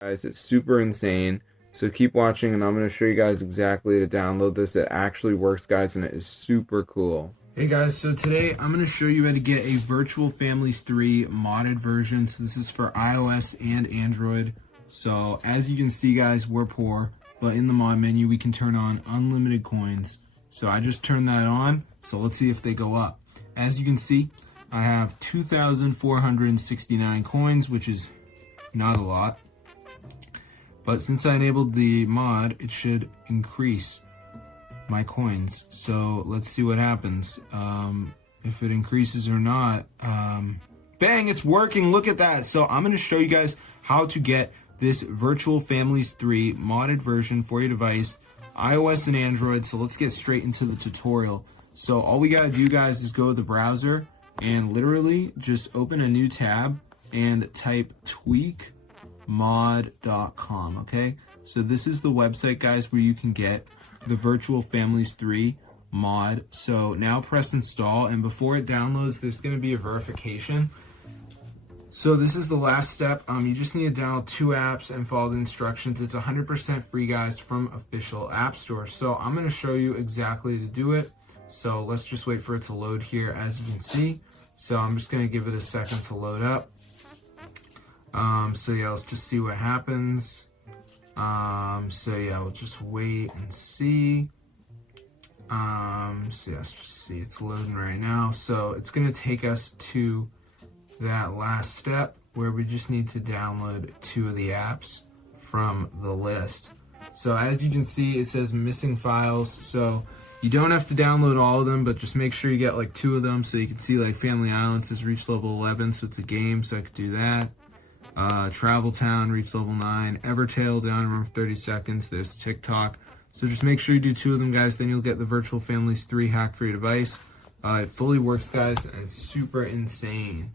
Guys, it's super insane. So keep watching and I'm going to show you guys exactly to download this. It actually works, guys, and it is super cool. Hey guys, so today I'm going to show you how to get a Virtual Families 3 modded version. So this is for iOS and Android. So as you can see, guys, we're poor, but in the mod menu we can turn on unlimited coins. So I just turned that on, so let's see if they go up. As you can see, I have 2,469 coins, which is not a lot. But since I enabled the mod, it should increase my coins. So let's see what happens. If it increases or not. Bang, it's working. Look at that. So I'm going to show you guys how to get this Virtual Families 3 modded version for your device, iOS and Android. So let's get straight into the tutorial. So all we got to do, guys, is go to the browser and literally just open a new tab and type tweakmod.com. okay, so this is the website, guys, where you can get the Virtual Families 3 mod. So now press install, and before it downloads there's going to be a verification. So this is the last step. You just need to download 2 apps and follow the instructions. It's 100% free, guys, from official app store. So I'm going to show you exactly to do it. So let's just wait for it to load here. As you can see, so I'm just going to give it a second to load up. So yeah, let's just see what happens. So yeah, we'll just wait and see. So yeah, let's just see, it's loading right now. So it's gonna take us to that last step where we just need to download 2 of the apps from the list. So as you can see, it says missing files. So you don't have to download all of them, but just make sure you get like 2 of them. So you can see like Family Island says reach level 11, so it's a game, so I could do that. Travel Town, reach level 9. Evertail, down in room for 30 seconds. There's TikTok. So just make sure you do 2 of them, guys. Then you'll get the Virtual Families 3 hack for your device. It fully works, guys, and it's super insane.